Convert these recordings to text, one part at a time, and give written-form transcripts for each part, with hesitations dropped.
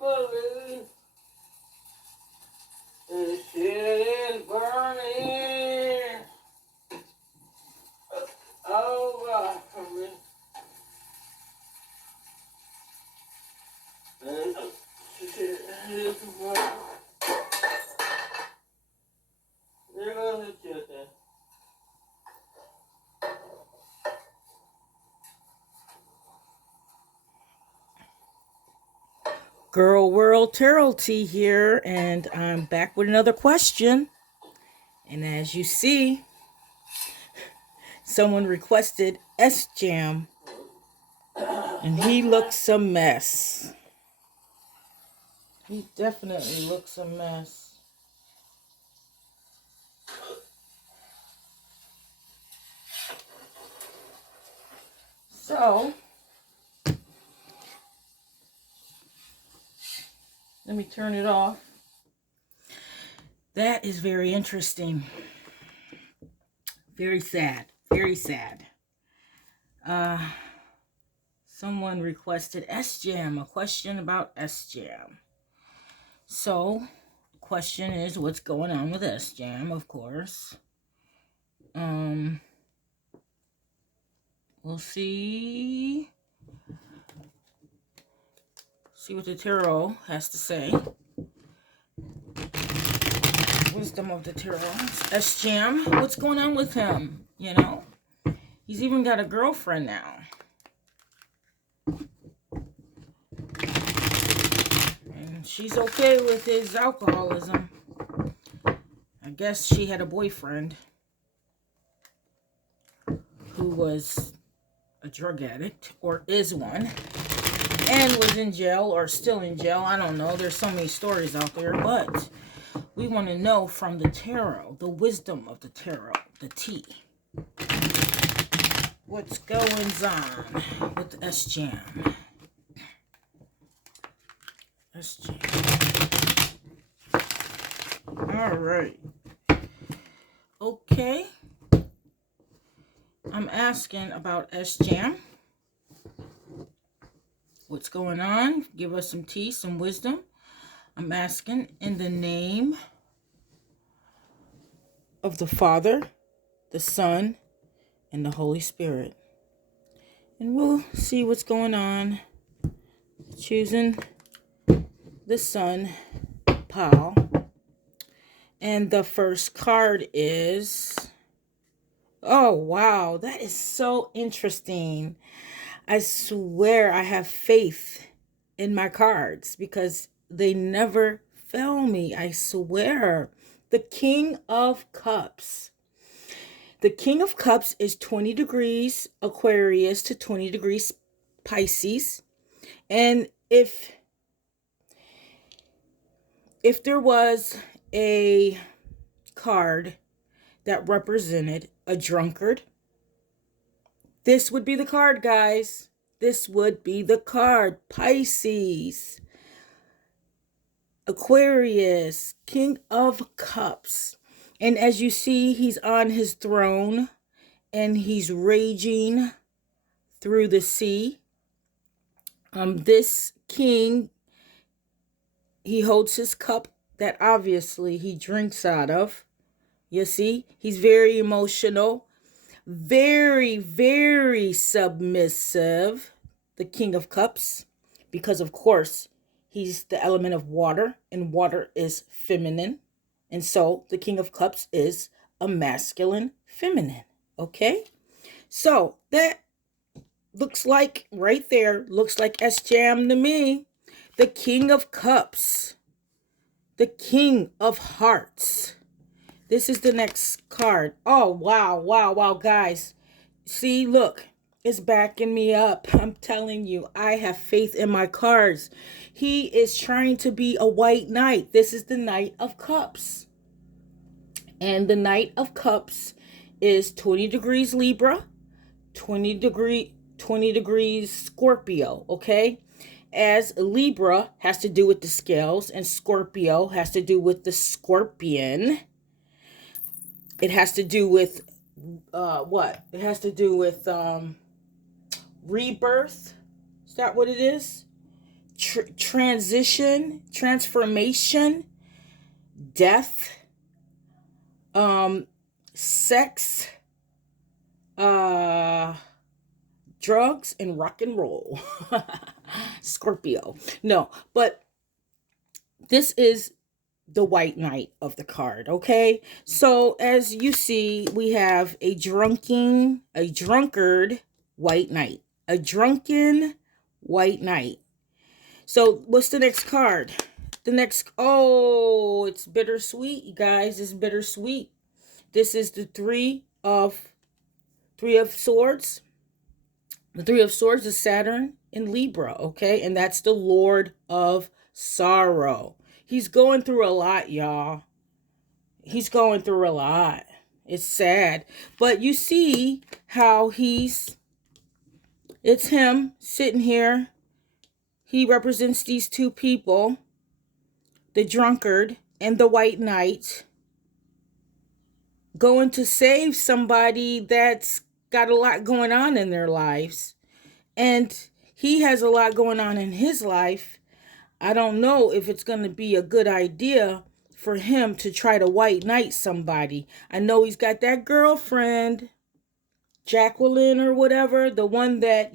awfully. The shit is burning over me. And shit is burning. There goes the chicken. Girl World Tarot Tea here, and I'm back with another question. And as you see, someone requested Sjam, and he looks a mess. He definitely looks a mess. So, let me turn it off. That is very interesting. Very sad. Very sad. Someone requested Sjam, a question about Sjam. So, the question is, what's going on with Sjam, of course. We'll see what the tarot has to say. Wisdom of the tarot. Sjam, what's going on with him? You know, he's even got a girlfriend now. And she's okay with his alcoholism. I guess she had a boyfriend who was a drug addict, or is one, and was in jail, or still in jail. I don't know. There's so many stories out there, but we want to know from the tarot, the wisdom of the tarot, the tea. What's going on with Sjam? Sjam. All right. Okay. I'm asking about Sjam. What's going on? Give us some tea, some wisdom. I'm asking in the name of the Father, the Son, and the Holy Spirit. And we'll see what's going on. Choosing the Son, Paul. And the first card is... Oh, wow. That is so interesting. I swear I have faith in my cards because they never fail me. I swear. The King of Cups. The King of Cups is 20 degrees Aquarius to 20 degrees Pisces. And if there was a card that represented a drunkard, this would be the card, guys. This would be the card. Pisces, Aquarius, King of Cups. And as you see, he's on his throne and he's raging through the sea. This king, he holds his cup that obviously he drinks out of. You see, he's very emotional, very, very submissive, the King of Cups, because of course he's the element of water, and water is feminine. And so the King of Cups is a masculine feminine. Okay? So that looks like, right there, looks like Sjam to me. The King of Cups. The King of Hearts. This is the next card. Oh, wow, wow, wow, guys. See, look, it's backing me up. I'm telling you, I have faith in my cards. He is trying to be a white knight. This is the Knight of Cups. And the Knight of Cups is 20 degrees Libra, 20 degrees Scorpio, okay? As Libra has to do with the scales and Scorpio has to do with the scorpion. It has to do with what? It has to do with rebirth. Is that what it is? transition, transformation, death, sex, uh, drugs, and rock and roll. Scorpio. No, but this is the white knight of the card, okay? So as you see, we have a drunkard white knight. A drunken white knight. So what's the next card? Oh, it's bittersweet, you guys. It's bittersweet. This is the three of swords. The three of swords is Saturn in Libra, okay? And that's the Lord of sorrow. He's going through a lot, y'all. He's going through a lot. It's sad. But you see how it's him sitting here. He represents these two people, the drunkard and the white knight, going to save somebody that's got a lot going on in their lives. And he has a lot going on in his life. I don't know if it's going to be a good idea for him to try to white knight somebody. I know he's got that girlfriend, Jacqueline or whatever, the one that,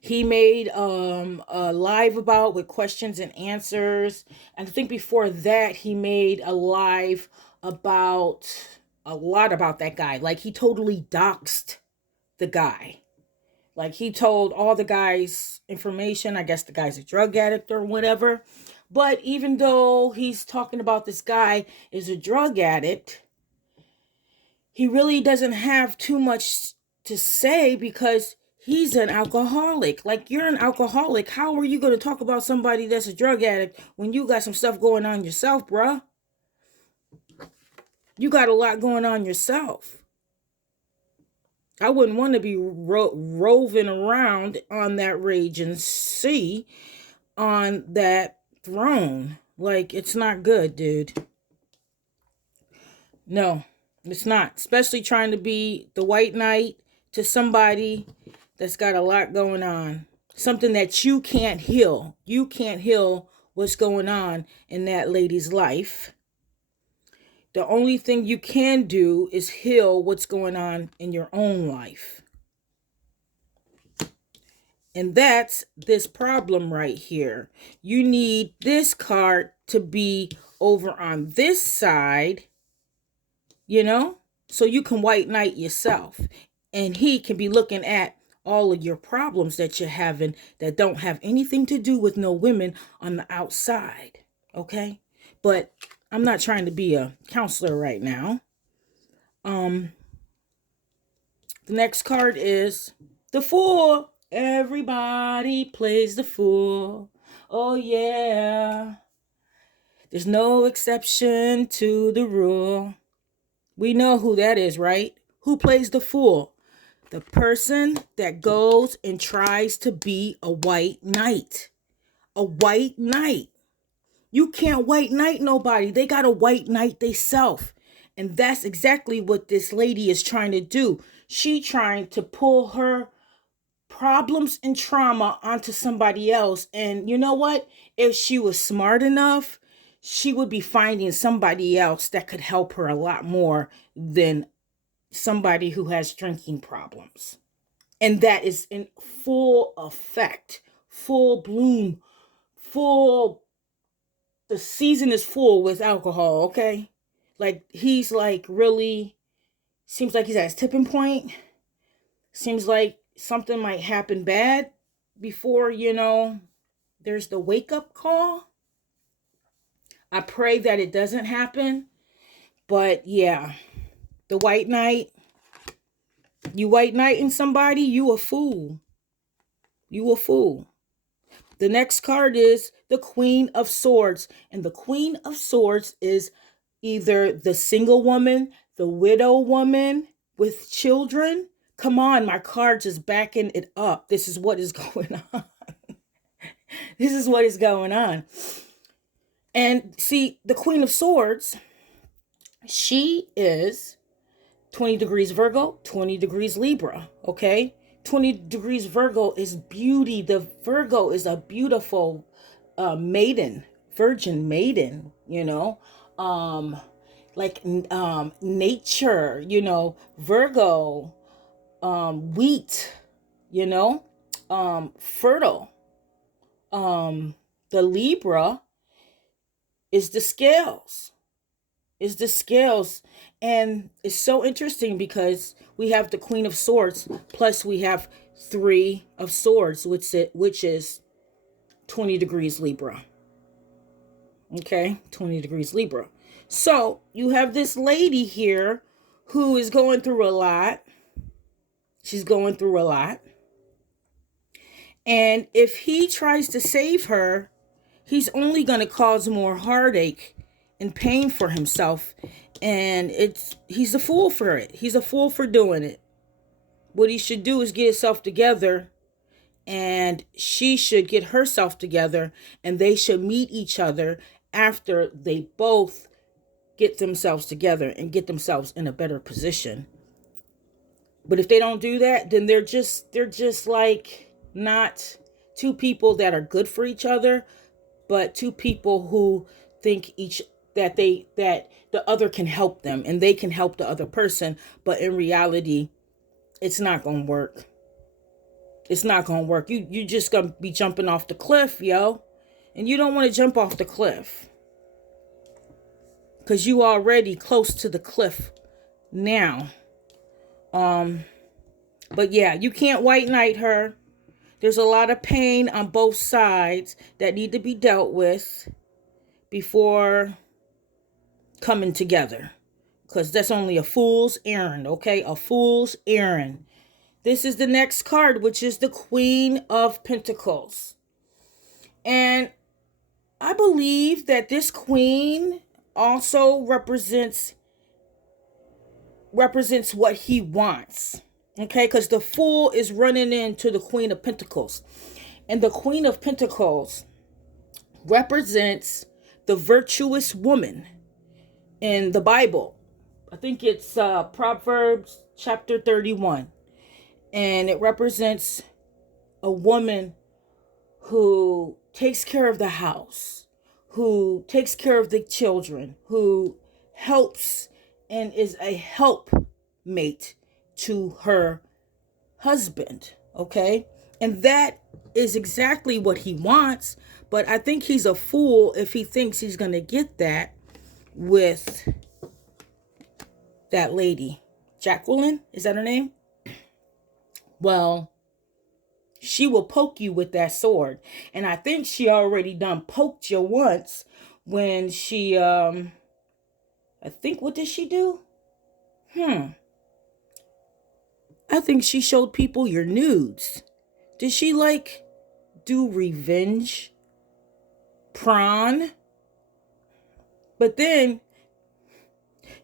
he made a live about with questions and answers. And I think before that he made a live about a lot about that guy. Like he totally doxed the guy. Like he told all the guy's information. I guess the guy's a drug addict or whatever. But even though he's talking about this guy is a drug addict, he really doesn't have too much to say because he's an alcoholic. Like, you're an alcoholic. How are you going to talk about somebody that's a drug addict when you got some stuff going on yourself, bruh? You got a lot going on yourself. I wouldn't want to be roving around on that raging sea on that throne. Like, it's not good, dude. No, it's not. Especially trying to be the white knight to somebody that's got a lot going on. Something that you can't heal. You can't heal what's going on in that lady's life. The only thing you can do is heal what's going on in your own life. And that's this problem right here. You need this card to be over on this side, so you can white knight yourself. And he can be looking at all of your problems that you're having that don't have anything to do with no women on the outside. Okay? But I'm not trying to be a counselor right now. The next card is the Fool. Everybody plays the Fool. Oh yeah. There's no exception to the rule. We know who that is, right? Who plays the Fool? The person that goes and tries to be a white knight. A white knight. You can't white knight nobody. They got a white knight theyself. And that's exactly what this lady is trying to do. She trying to pull her problems and trauma onto somebody else. And you know what? If she was smart enough, she would be finding somebody else that could help her a lot more than somebody who has drinking problems. And that is in full effect, full bloom, the season is full with alcohol, okay? Like, he's like really, seems like he's at his tipping point. Seems like something might happen bad before, there's the wake up call. I pray that it doesn't happen. But yeah, the white knight, you white knighting somebody, you a fool. You a fool. The next card is the Queen of Swords. And the Queen of Swords is either the single woman, the widow woman with children. Come on, my card's is backing it up. This is what is going on. This is what is going on. And see, the Queen of Swords, she is 20 degrees Virgo, 20 degrees Libra, okay? 20 degrees Virgo is beauty. The Virgo is a beautiful maiden, virgin maiden, um, like nature, Virgo, wheat, you know, fertile. The Libra is the scales, and it's so interesting because we have the Queen of Swords plus we have Three of Swords, which is 20 degrees Libra. Okay, 20 degrees Libra. So you have this lady here who is going through a lot. She's going through a lot. And if he tries to save her, he's only going to cause more heartache and pain for himself. And he's a fool for it. He's a fool for doing it. What he should do is get himself together, and she should get herself together, and they should meet each other after they both get themselves together and get themselves in a better position. But if they don't do that, then they're just like not two people that are good for each other, but two people who think that the other can help them and they can help the other person, but in reality, it's not gonna work. It's not gonna work. You just gonna be jumping off the cliff, yo, and you don't want to jump off the cliff because you already close to the cliff now. But yeah, you can't white knight her. There's a lot of pain on both sides that need to be dealt with before coming together, because that's only a fool's errand. Okay, a fool's errand. This is the next card, which is the Queen of Pentacles. And I believe that this queen also represents what he wants. Okay, because the Fool is running into the Queen of Pentacles. And the Queen of Pentacles represents the virtuous woman in the Bible. I think it's Proverbs chapter 31. And it represents a woman who takes care of the house, who takes care of the children, who helps and is a helpmate to her husband. Okay? And that is exactly what he wants. But I think he's a fool if he thinks he's going to get that with that lady. Jacqueline, is that her name? Well, she will poke you with that sword. And I think she already done poked you once when she, I think, what did she do? I think she showed people your nudes. Did she do revenge prawn? But then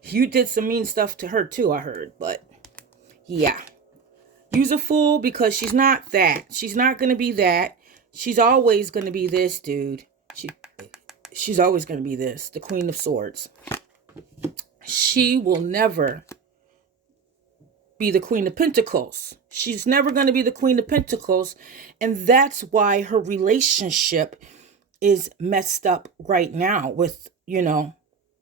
you did some mean stuff to her too, I heard. But yeah. You's a fool because she's not that. She's not going to be that. She's always going to be this, dude. She's always going to be this, the Queen of Swords. She will never be the Queen of Pentacles. She's never going to be the Queen of Pentacles. And that's why her relationship is messed up right now with,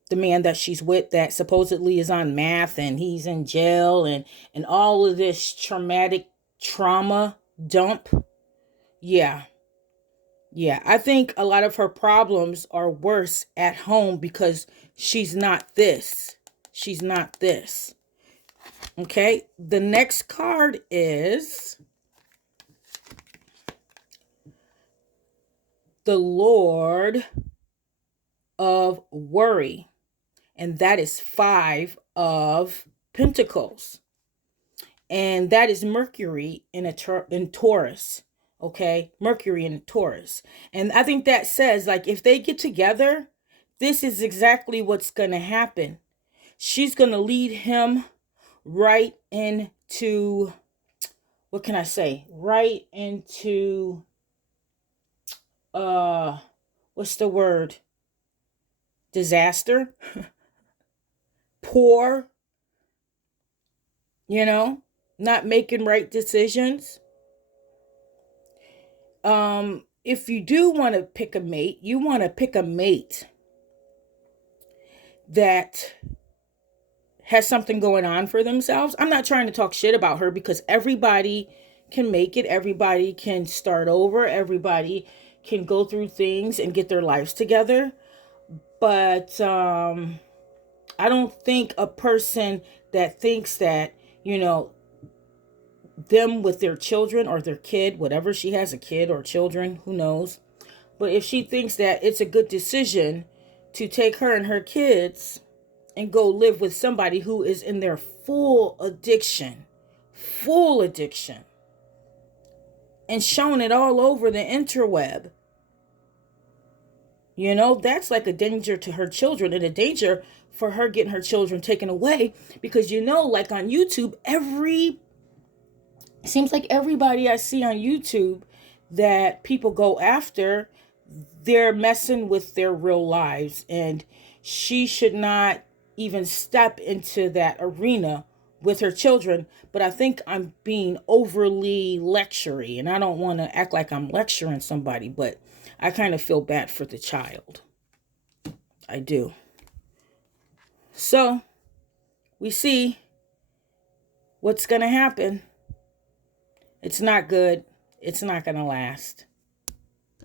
the man that she's with that supposedly is on meth and he's in jail and all of this trauma dump. Yeah. I think a lot of her problems are worse at home because she's not this. She's not this. Okay. The next card is the Lord of Worry. And that is 5 of Pentacles. And that is Mercury in Taurus. Okay? Mercury in Taurus. And I think that says, if they get together, this is exactly what's going to happen. She's going to lead him right into, what can I say? Right into, what's the word? Disaster. Poor, not making right decisions. If you do want to pick a mate, you want to pick a mate that has something going on for themselves. I'm not trying to talk shit about her, because everybody can make it. Everybody can start over. Everybody can go through things and get their lives together. But I don't think a person that thinks that, them with their children or their kid, whatever she has, a kid or children, who knows. But if she thinks that it's a good decision to take her and her kids and go live with somebody who is in their full addiction, and showing it all over the interweb, that's like a danger to her children, and a danger for her getting her children taken away. Because, like on YouTube, it seems like everybody I see on YouTube that people go after, they're messing with their real lives. And she should not even step into that arena with her children. But I think I'm being overly lectury, and I don't want to act like I'm lecturing somebody, but I kind of feel bad for the child. I do. So we see what's going to happen. It's not good. It's not going to last.